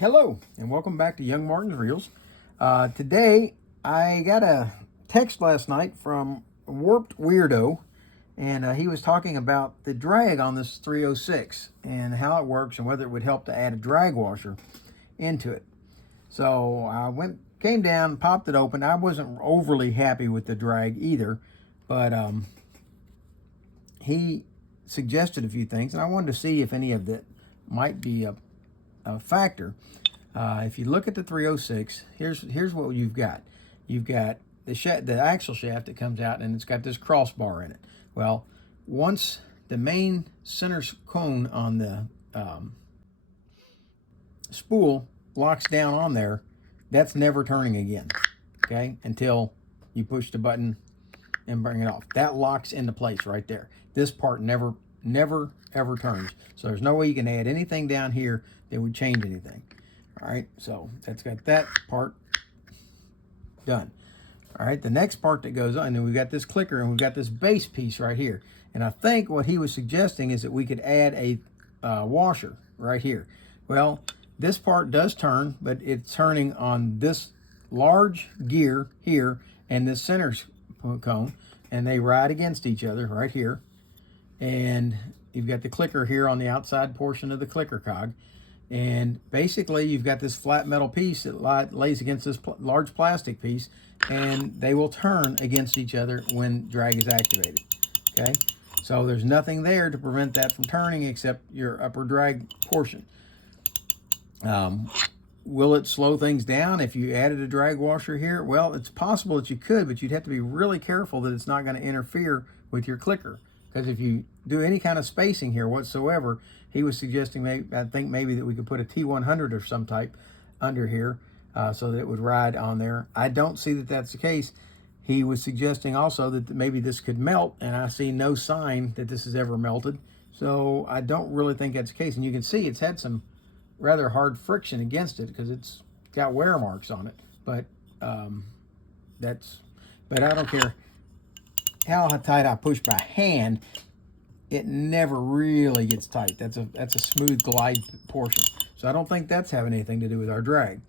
Hello and welcome back to Young Martin's Reels. Today I got a text last night from Warped Weirdo, and he was talking about the drag on this 306 and how it works and whether it would help to add a drag washer into it. So I came down, popped it open. I wasn't overly happy with the drag either, but he suggested a few things, and I wanted to see if any of that might be a factor. If you look at the 306, here's what you've got. You've got the axle shaft that comes out, and it's got this crossbar in it. Well, once the main center cone on the spool locks down on there, that's never turning again, okay, until you push the button and bring it off. That locks into place right there. This part never ever turns. So there's no way you can add anything down here that would change anything. All right, so that's got that part done. All right, the next part that goes on, and then we've got this clicker and we've got this base piece right here. And I think what he was suggesting is that we could add a washer right here. Well, this part does turn, but it's turning on this large gear here and this center cone, and they ride against each other right here. And you've got the clicker here on the outside portion of the clicker cog. And basically you've got this flat metal piece that lays against this large plastic piece, and they will turn against each other when drag is activated. Okay, so there's nothing there to prevent that from turning except your upper drag portion. Will it slow things down if you added a drag washer here? Well, it's possible that you could, but you'd have to be really careful that it's not going to interfere with your clicker. Because if you do any kind of spacing here whatsoever, he was suggesting, I think maybe that we could put a T100 or some type under here so that it would ride on there. I don't see that that's the case. He was suggesting also that maybe this could melt, and I see no sign that this has ever melted. So I don't really think that's the case. And you can see it's had some rather hard friction against it because it's got wear marks on it. But but I don't care how tight I push by hand, it never really gets tight. That's a smooth glide portion. So I don't think that's having anything to do with our drag.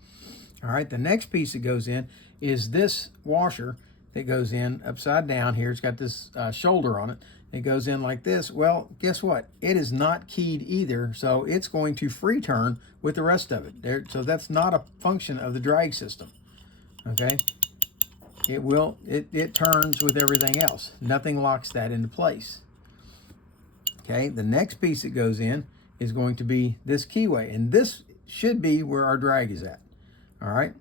All right, the next piece that goes in is this washer that goes in upside down here. It's got this shoulder on it. It goes in like this. Well, guess what? It is not keyed either, so it's going to free turn with the rest of it. So that's not a function of the drag system, okay? It turns with everything else. Nothing locks that into place. Okay, the next piece that goes in is going to be this keyway, and this should be where our drag is at. All right,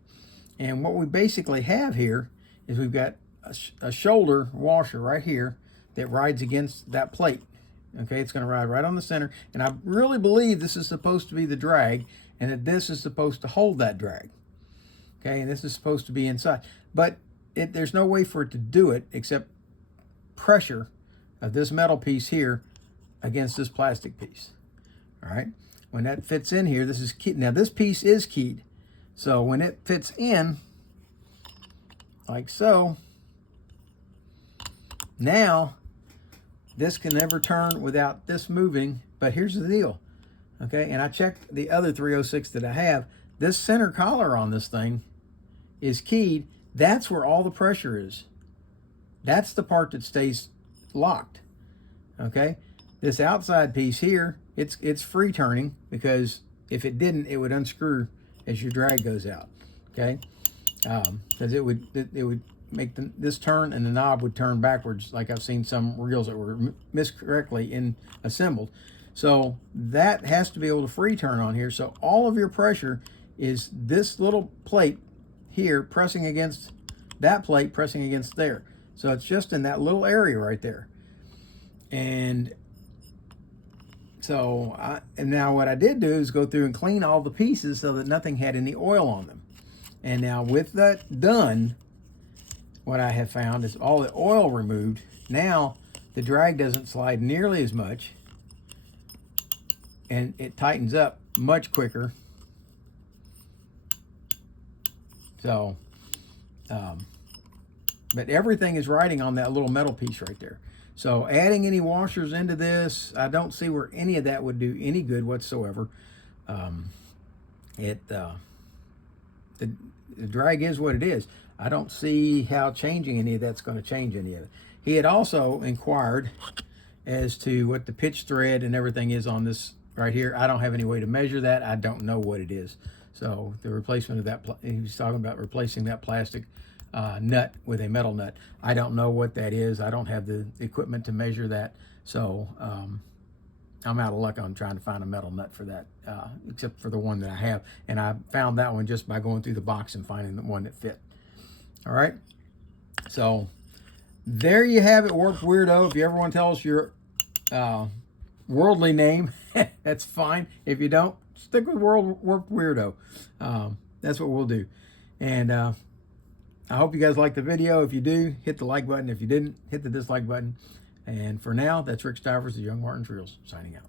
and what we basically have here is we've got a shoulder washer right here that rides against that plate. Okay, it's going to ride right on the center, and I really believe this is supposed to be the drag, and that this is supposed to hold that drag. Okay, and this is supposed to be inside, but there's no way for it to do it except pressure of this metal piece here against this plastic piece. All right, when that fits in here, this is keyed. Now this piece is keyed, so when it fits in like so, now this can never turn without this moving. But here's the deal, okay, and I checked the other 306 that I have. This center collar on this thing is keyed. That's where all the pressure is. That's the part that stays locked, okay? This outside piece here, it's free turning, because if it didn't, it would unscrew as your drag goes out, okay? Because it would make this turn, and the knob would turn backwards, like I've seen some reels that were miscorrectly assembled. So that has to be able to free turn on here. So all of your pressure is this little plate here pressing against that plate, pressing against there. So it's just in that little area right there. And so and now what I did do is go through and clean all the pieces so that nothing had any oil on them. And now with that done, what I have found is all the oil removed. Now the drag doesn't slide nearly as much, and it tightens up much quicker. So, but everything is riding on that little metal piece right there. So adding any washers into this, I don't see where any of that would do any good whatsoever. the drag is what it is. I don't see how changing any of that's going to change any of it. He had also inquired as to what the pitch thread and everything is on this right here. I don't have any way to measure that. I don't know what it is. So the replacement of that, he was talking about replacing that plastic nut with a metal nut. I don't know what that is. I don't have the equipment to measure that. So I'm out of luck on trying to find a metal nut for that, except for the one that I have. And I found that one just by going through the box and finding the one that fit. All right. So there you have it, Warped Weirdo. If you ever want to tell us your worldly name, that's fine. If you don't, stick with Warped Weirdo. That's what we'll do. And I hope you guys liked the video. If you do, hit the like button. If you didn't, hit the dislike button. And for now, that's Rick Stivers of Young Martin's Reels signing out.